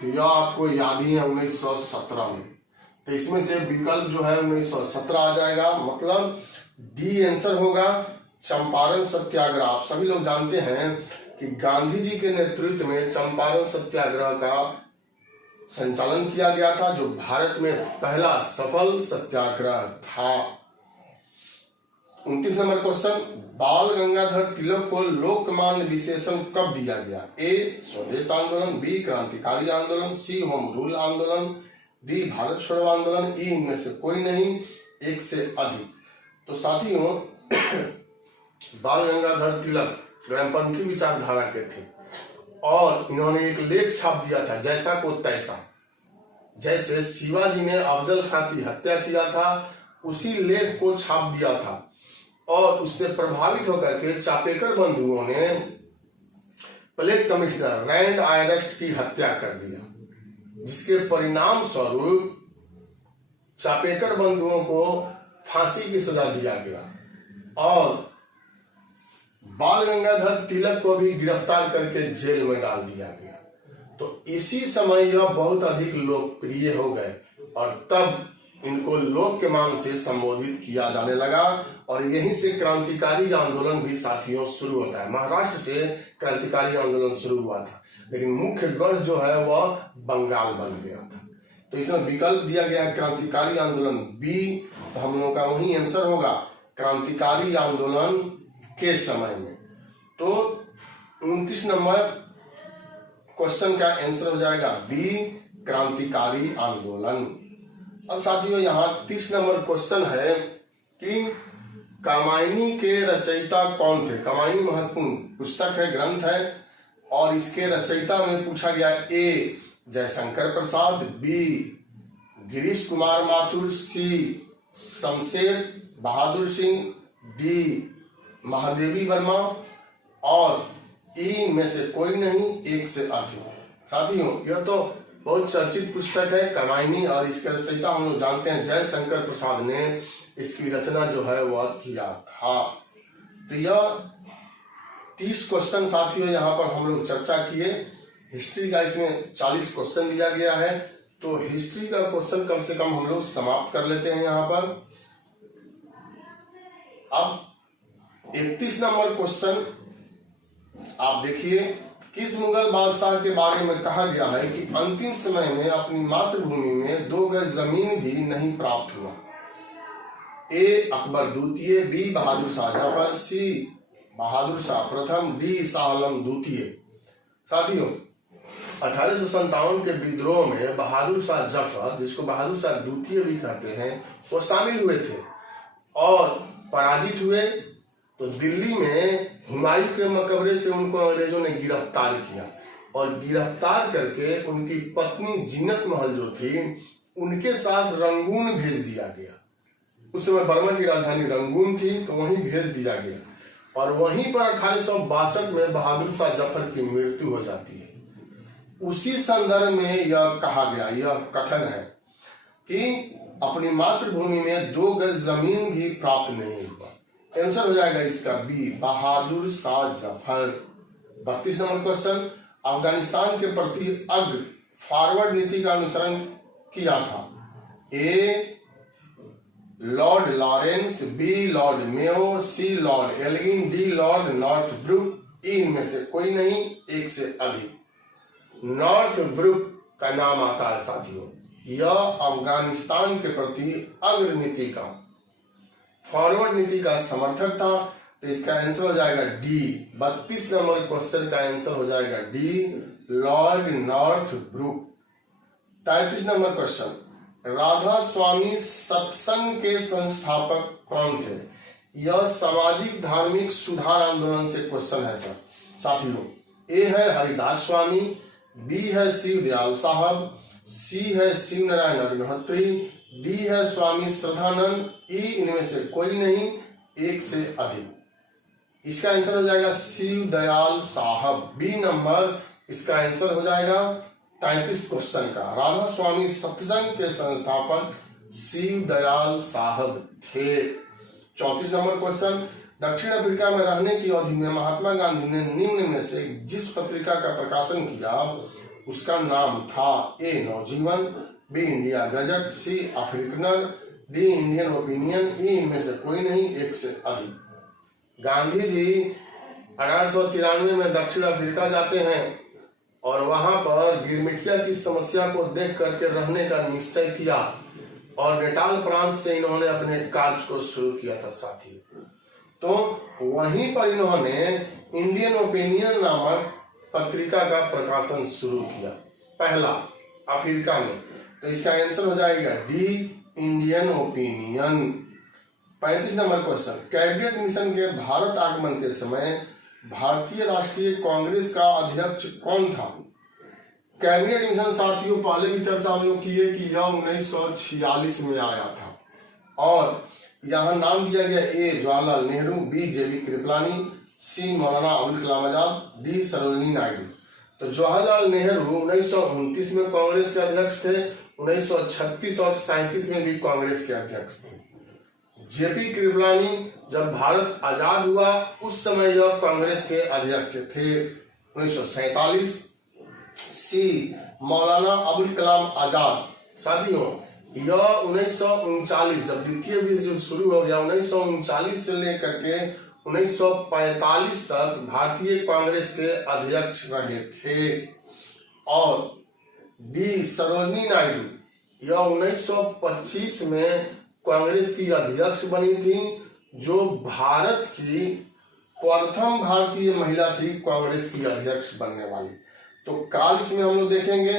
तो यह आपको याद ही है 1917 में। तो इसमें से विकल्प जो है 1917 आ जाएगा, मतलब डी आंसर होगा चंपारण सत्याग्रह, आप सभी लोग जानते हैं कि गांधी जी के नेतृत्व में चंपारण सत्याग्रह का संचालन किया गया था, जो भारत में पहला सफल सत्याग्रह था। 29 नंबर क्वेश्चन, बाल गंगाधर तिलक को लोकमान्य विशेषण कब दिया गया? ए स्वदेश आंदोलन, बी क्रांतिकारी आंदोलन, सी होम रूल आंदोलन, डी भारत छोड़ो आंदोलन, ई इनमें से कोई नहीं, एक से अधिक। तो साथियों, बाल गंगाधर तिलक वामपंथी विचारधारा के थे और इन्होंने एक लेख छाप दिया था, जैसा को तैसा। जैसे शिवाजी ने अफजल खां की हत्या किया था, उसी लेख को छाप दिया था और उससे प्रभावित होकर के चापेकर बंधुओं ने प्लेग कमिश्नर रैंड आयरेस्ट की हत्या कर दिया, जिसके परिणाम स्वरूप चापेकर बंधुओं को फांसी की सजा दिया गया और बाल गंगाधर तिलक को भी गिरफ्तार करके जेल में डाल दिया गया। तो इसी समय यह बहुत अधिक लोकप्रिय हो गए और तब इनको लोक के नाम से संबोधित किया जाने लगा और यहीं से क्रांतिकारी आंदोलन भी साथियों शुरू होता है। महाराष्ट्र से क्रांतिकारी आंदोलन शुरू हुआ था, लेकिन मुख्य गढ़ जो है वह बंगाल बन गया था। तो इसमें विकल्प दिया गया है क्रांतिकारी आंदोलन बी, तो हम लोगों का वही आंसर होगा, क्रांतिकारी आंदोलन के समय में। तो 29 नंबर क्वेश्चन का आंसर हो जाएगा बी, क्रांतिकारी आंदोलन। अब साथियों, यहाँ 30 नंबर क्वेश्चन है कि कामायनी के रचयिता कौन थे? कामायनी महत्वपूर्ण पुस्तक है, ग्रंथ है और इसके रचयिता में पूछा गया ए जयशंकर प्रसाद, बी गिरीश कुमार माथुर, सी शमशेर बहादुर सिंह, डी महादेवी वर्मा और ई में से कोई नहीं, एक से अधिक। साथियों, यह तो बहुत चर्चित पुस्तक है कामायनी और इसके रचयिता हम लोग जानते हैं जयशंकर प्रसाद ने इसकी रचना जो है वह किया था। तो यह 30 क्वेश्चन साथियों यहाँ पर हम लोग चर्चा किए। हिस्ट्री का इसमें 40 क्वेश्चन दिया गया है, तो हिस्ट्री का क्वेश्चन कम से कम हम लोग समाप्त कर लेते हैं यहाँ पर। अब 31 नंबर क्वेश्चन आप देखिए, किस मुगल बादशाह के बारे में कहा गया है कि अंतिम समय में अपनी मातृभूमि में 2 गज जमीन भी नहीं प्राप्त हुआ? ए अकबर द्वितीय, बी बहादुर शाह जफर, सी बहादुर शाह प्रथम, डी शाह आलम द्वितीय। साथियों, 1857 के विद्रोह में बहादुर शाह जफर, जिसको बहादुर शाह द्वितीय भी कहते हैं, वो शामिल हुए थे और पराजित हुए। तो दिल्ली में हुमायूं के मकबरे से उनको अंग्रेजों ने गिरफ्तार किया और गिरफ्तार करके उनकी पत्नी जीनत महल जो थी उनके साथ रंगून भेज दिया गया। उस समय बर्मा की राजधानी रंगून थी, तो वहीं भेज दिया गया और वहीं पर 1862 में बहादुर शाह जफर की मृत्यु हो जाती है। उसी संदर्भ में यह कहा गया, यह कथन है कि अपनी मातृभूमि में 2 गज जमीन भी प्राप्त नहीं हुआ। आंसर हो जाएगा इसका B, Bahadur Shah Zafar. 32 number question, Afghanistan के प्रति अग्र फॉरवर्ड नीति का अनुसरण किया था? A Lord Lawrence, B Lord Mayo, C Lord Elgin, D Lord Northbrook, E इनमें से कोई नहीं, एक से अधिक। नॉर्थब्रुक का नाम आता है साथियों, यह अफगानिस्तान के प्रति अग्र नीति का, फॉरवर्ड नीति का समर्थक था। तो इसका आंसर हो जाएगा डी। 32 नंबर क्वेश्चन का आंसर हो जाएगा D, Lord Northbrook. 33 number question, Radha Swami Satsang के संस्थापक कौन थे? यह सामाजिक धार्मिक सुधार आंदोलन से क्वेश्चन है सर। साथियों, ए है हरिदास स्वामी, बी है शिव दयाल साहब, सी है शिव नारायण अग्निहोत्री, डी है स्वामी श्रद्धानंद, ई इनमें से कोई नहीं, एक से अधिक। इसका आंसर हो जाएगा शिव दयाल साहब, बी नंबर इसका आंसर हो जाएगा 33 क्वेश्चन का। राधा स्वामी सत्संग के संस्थापक शिव दयाल साहब थे। 34 नंबर क्वेश्चन, दक्षिण अफ्रीका में रहने की अवधि में महात्मा गांधी ने निम्न में से जिस पत्रिका का प्रकाशन किया उसका नाम था? ए नवजीवन, बी इंडिया गजट, सी अफ्रीकनर, डी इंडियन ओपिनियन, ई इनमें से कोई नहीं, एक से अधिक। गांधी जी 1893 में दक्षिण अफ्रीका जाते हैं और वहां पर गिरमिटिया की समस्या को देख करके रहने का निश्चय किया और नेटाल प्रांत से इन्होंने अपने कार्य को शुरू किया था साथी। तो वहीं पर इन्होंने इंडियन ओपिनियन नामक पत्रिका का प्रकाशन शुरू किया, पहला अफ्रीका में। तो इसका आंसर हो जाएगा D, Indian opinion. 35 number question, cabinet mission के भारत आगमन के समय भारतीय राष्ट्रीय कांग्रेस का अध्यक्ष कौन था? कैबिनेट मिशन साथियों पहले भी चर्चा हम लोग किए कि यह 1946 में आया था और यहाँ नाम दिया गया ए जवाहरलाल नेहरू, बी जेबी कृपलानी, सी मौलाना अबुल कलाम आजाद, डी सरोजिनी नायडू। तो जवाहरलाल नेहरू 1929 में कांग्रेस के अध्यक्ष थे, 1936 और 37 में भी कांग्रेस के अध्यक्ष थे। जेपी कृपलानी जब भारत आजाद हुआ उस समय यह कांग्रेस के अध्यक्ष थे 1947। सी मौलाना अबुल कलाम आजाद साथियों यह 1939 जब द्वितीय विश्व युद्ध शुरू हो गया 1939 से लेकर के 1945 तक भारतीय कांग्रेस के अध्यक्ष रहे थे। और डी सरोजिनी नायडू यह 1925 में कांग्रेस की अध्यक्ष बनी थी, जो भारत की प्रथम भारतीय महिला थी कांग्रेस की अध्यक्ष बनने वाली। तो काल इसमें हम लोग देखेंगे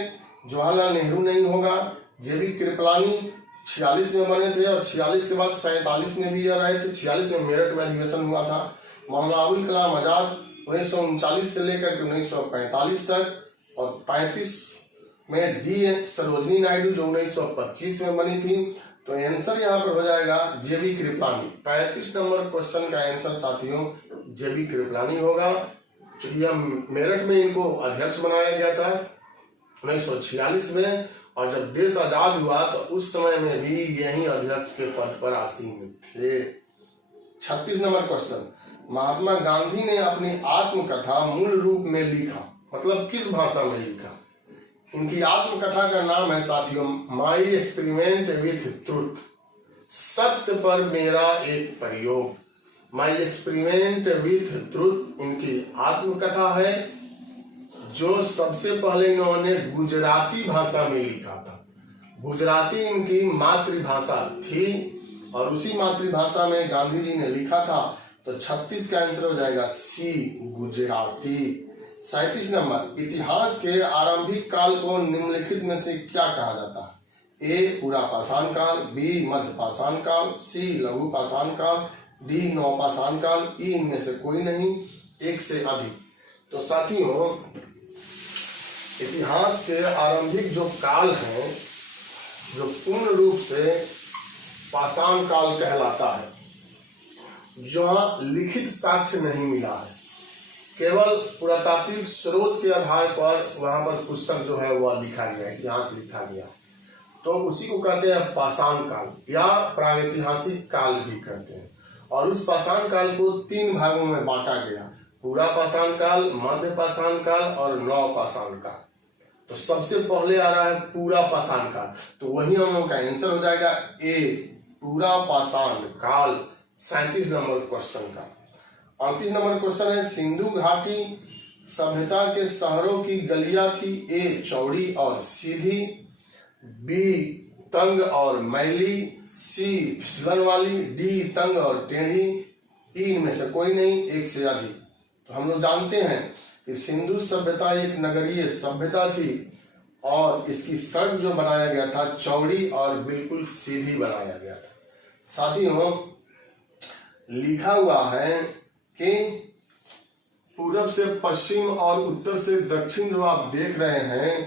जवाहरलाल नेहरू नहीं होगा, जेबी कृपलानी 46 में बने थे और 46 के बाद 47 में भी यह रहे थे। 46 में मेरठ में अधिवेशन हुआ था। मौलाना अबुल कलाम आजाद 1939 से लेकर के 1945 तक और 35 में डी सरोजिनी नायडू जो 1925 में बनी थी। तो आंसर यहाँ पर हो जाएगा जेबी कृपलानी। 35 नंबर क्वेश्चन का आंसर साथियों जेबी कृपलानी होगा। यह मेरठ में इनको अध्यक्ष बनाया गया था 1946 में और जब देश आजाद हुआ तो उस समय में भी यही अध्यक्ष के पद पर आसीन थे। 36 नंबर क्वेश्चन, महात्मा गांधी ने अपनी आत्मकथा मूल रूप में लिखा, मतलब किस भाषा में लिखा? इनकी आत्मकथा का नाम है साथियों माई एक्सपेरिमेंट विथ ट्रुथ, सत्य पर मेरा एक प्रयोग। माई एक्सपेरिमेंट विथ ट्रुथ इनकी आत्मकथा है, जो सबसे पहले इन्होंने गुजराती भाषा में लिखा था। गुजराती इनकी मातृभाषा थी और उसी मातृभाषा में गांधी जी ने लिखा था। तो 36 का आंसर हो जाएगा सी गुजराती। 37 नंबर, इतिहास के आरंभिक काल को निम्नलिखित में से क्या कहा जाता है? ए पूरा पाषाण काल, बी मध्य पाषाण काल, सी लघु पाषाण काल, डी नवपाषाण काल, ई इनमें से कोई नहीं, एक से अधिक। तो साथियों इतिहास के आरंभिक जो काल है जो पूर्ण रूप से पाषाण काल कहलाता है, जहाँ लिखित साक्ष्य नहीं मिला है, केवल पुरातात्विक स्रोत के आधार पर वहां पर पुस्तक जो है वह लिखा गया, इतिहास लिखा गया, तो उसी को कहते हैं पाषाण काल या प्रागैतिहासिक काल भी कहते हैं। और उस पाषाण काल को 3 भागों में बांटा गया, पूरा पाषाण काल, मध्य पाषाण काल और नव पाषाण काल। तो सबसे पहले आ रहा है पूरा पाषाण काल, तो वही हम लोग का आंसर हो जाएगा ए पूरा पाषाण काल। 37 नंबर क्वेश्चन का 38 नंबर क्वेश्चन है, सिंधु घाटी सभ्यता के शहरों की गलियां थी ए चौड़ी और सीधी, बी तंग और मैली, सी फिसलन वाली, डी तंग और टेढ़ी, ई इनमें से कोई नहीं, एक से अधिक। तो हम लोग जानते हैं कि सिंधु सभ्यता एक नगरीय सभ्यता थी और इसकी सड़क जो बनाया गया था चौड़ी और बिल्कुल सीधी बनाया गया था। साथियों लिखा हुआ है कि पूरब से पश्चिम और उत्तर से दक्षिण जो आप देख रहे हैं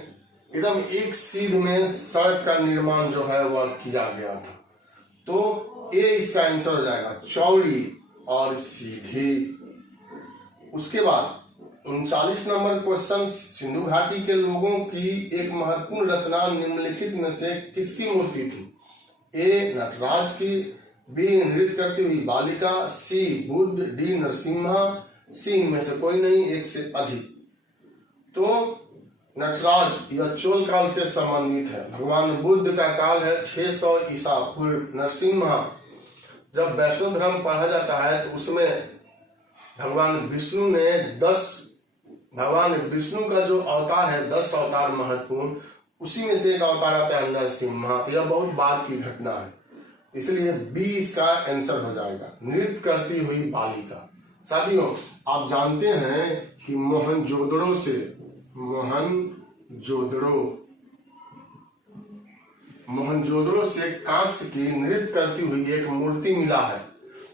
एकदम एक सीध में सड़क का निर्माण जो है वह किया गया था। तो ए इसका आंसर हो जाएगा चौड़ी और सीधी। उसके बाद 39 नंबर क्वेश्चन, सिंधु घाटी के लोगों की एक महत्वपूर्ण रचना निम्नलिखित में से किसकी मूर्ति थी? ए नटराज की, बी नृत्य करती हुई बालिका, सी बुद्ध, डी नरसिम्हा, सी इनमें से कोई नहीं, एक से अधिक। तो नटराज यह चोल काल से संबंधित है, भगवान बुद्ध का काल है 600 ईसा पूर्व। नरसिम्हा जब वैष्णव धर्म पढ़ा जाता है तो उसमें भगवान विष्णु का जो अवतार है 10 अवतार महत्वपूर्ण, उसी में से एक अवतार आता है नरसिम्हा। तो यह बहुत बाद की घटना है, इसलिए बी इसका आंसर हो जाएगा, नृत्य करती हुई बालिका। साथियों, आप जानते हैं कि मोहनजोदड़ो से कांस्य की नृत्य करती हुई एक मूर्ति मिला है।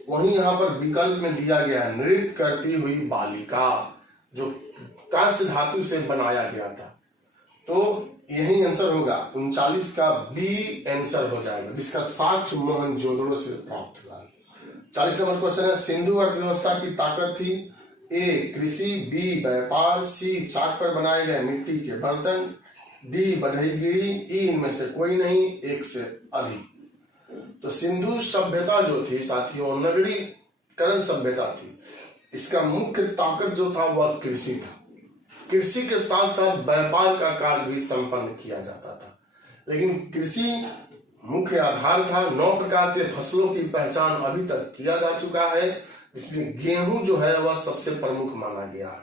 वहीं यहाँ पर विकल्प में दिया गया है नृत्य करती हुई बालिका, जो कांस्य धातु से बनाया गया था। तो यही आंसर होगा, 39 का बी आंसर हो जाएगा, जिसका साक्ष्य मोहनजोदड़ो से प्राप्त हुआ। 40 नंबर क्वेश्चन है, सिंधु अर्थव्यवस्था की ताकत थी ए कृषि, बी व्यापार, सी चाक पर बनाए गए मिट्टी के बर्तन, डी बढ़ईगिरी, ई इनमें से कोई नहीं, एक से अधिक। तो सिंधु सभ्यता जो थी साथियों, नगरीकरण सभ्यता थी। इसका मुख्य ताकत जो था वह कृषि था। कृषि के साथ साथ व्यापार का कार्य भी संपन्न किया जाता था, लेकिन कृषि मुख्य आधार था। 9 प्रकार के फसलों की पहचान अभी तक किया जा चुका है, जिसमें गेहूं जो है वह सबसे प्रमुख माना गया है।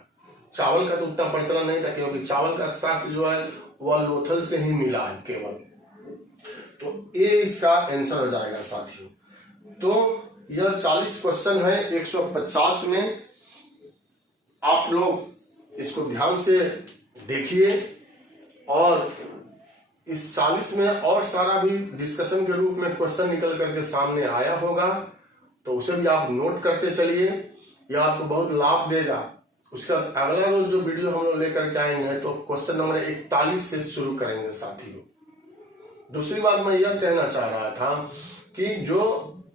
चावल का तो उतना प्रचलन नहीं था, क्योंकि चावल का साग जो है वह लोथल से ही मिला है केवल। तो ए इसका आंसर हो जाएगा साथियों। तो यह 40 क्वेश्चन है 150 में। आप लोग इसको ध्यान से देखिए, और इस 40 में और सारा भी डिस्कशन के रूप में क्वेश्चन निकल करके सामने आया होगा, तो उसे भी आप नोट करते चलिए, यह आपको बहुत लाभ देगा। उसका अगला रोज जो वीडियो हम लोग लेकर के आएंगे तो क्वेश्चन नंबर 41 से शुरू करेंगे साथियों। दूसरी बात मैं यह कहना चाह रहा था कि जो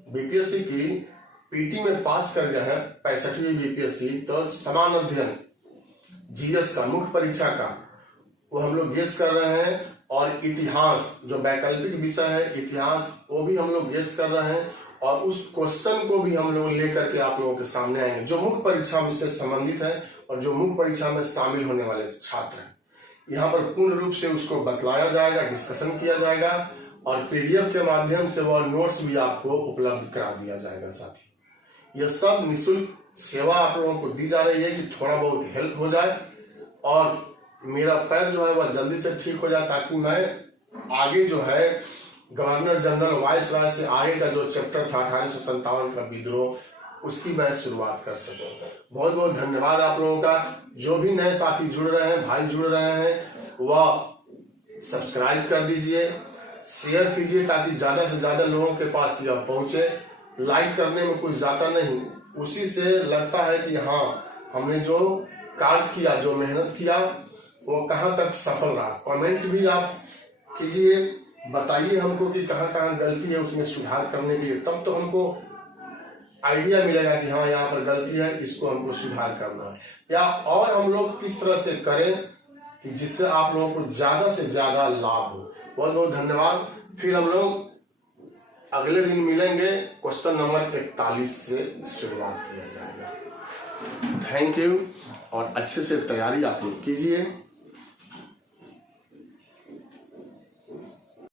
बीपीएससी की पीटी में पास कर गया है 65वीं बीपीएससी, तो समान अध्ययन जीएस का मुख्य परीक्षा का वो हम लोग गेस कर रहे हैं, और इतिहास जो वैकल्पिक विषय है इतिहास, वो भी हम लोग गेस कर रहे हैं, और उस क्वेश्चन को भी हम लोग लेकर के आप लोगों के सामने आएंगे, जो मुख्य परीक्षा से संबंधित है और जो मुख्य परीक्षा में शामिल होने वाले छात्र हैं। यहाँ पर पूर्ण रूप से उसको बतलाया जाएगा, डिस्कशन किया जाएगा, और पीडीएफ के माध्यम से वह नोट्स भी आपको उपलब्ध करा दिया जाएगा साथी। यह सब निःशुल्क सेवा आप लोगों को दी जा रही है कि थोड़ा बहुत हेल्प हो जाए और मेरा पैर जो है वह जल्दी से ठीक हो जाए, ताकि मैं आगे जो है गवर्नर जनरल वायसराय से आगे का जो चैप्टर था 1857 का विद्रोह, उसकी मैं शुरुआत कर सकूं। बहुत बहुत धन्यवाद आप लोगों का। जो भी नए साथी जुड़ रहे हैं, भाई जुड़ रहे हैं, वह सब्सक्राइब कर दीजिए, शेयर कीजिए, ताकि ज्यादा से ज्यादा लोगों के पास यह पहुंचे। लाइक करने में कुछ ज्यादा नहीं, उसी से लगता है कि हाँ हमने जो कार्य किया, जो मेहनत किया, वो कहाँ तक सफल रहा। कमेंट भी आप कीजिए, बताइए हमको कि कहाँ कहाँ गलती है, उसमें सुधार करने के लिए, तब तो हमको आइडिया मिलेगा कि हाँ यहाँ पर गलती है, इसको हमको सुधार करना है, या और हम लोग किस तरह से करें कि जिससे आप लोगों को ज्यादा से ज्यादा लाभ हो। बहुत बहुत धन्यवाद। फिर हम लोग अगले दिन मिलेंगे, क्वेश्चन नंबर 41 से शुरुआत किया जाएगा। थैंक यू, और अच्छे से तैयारी आप लोग कीजिए।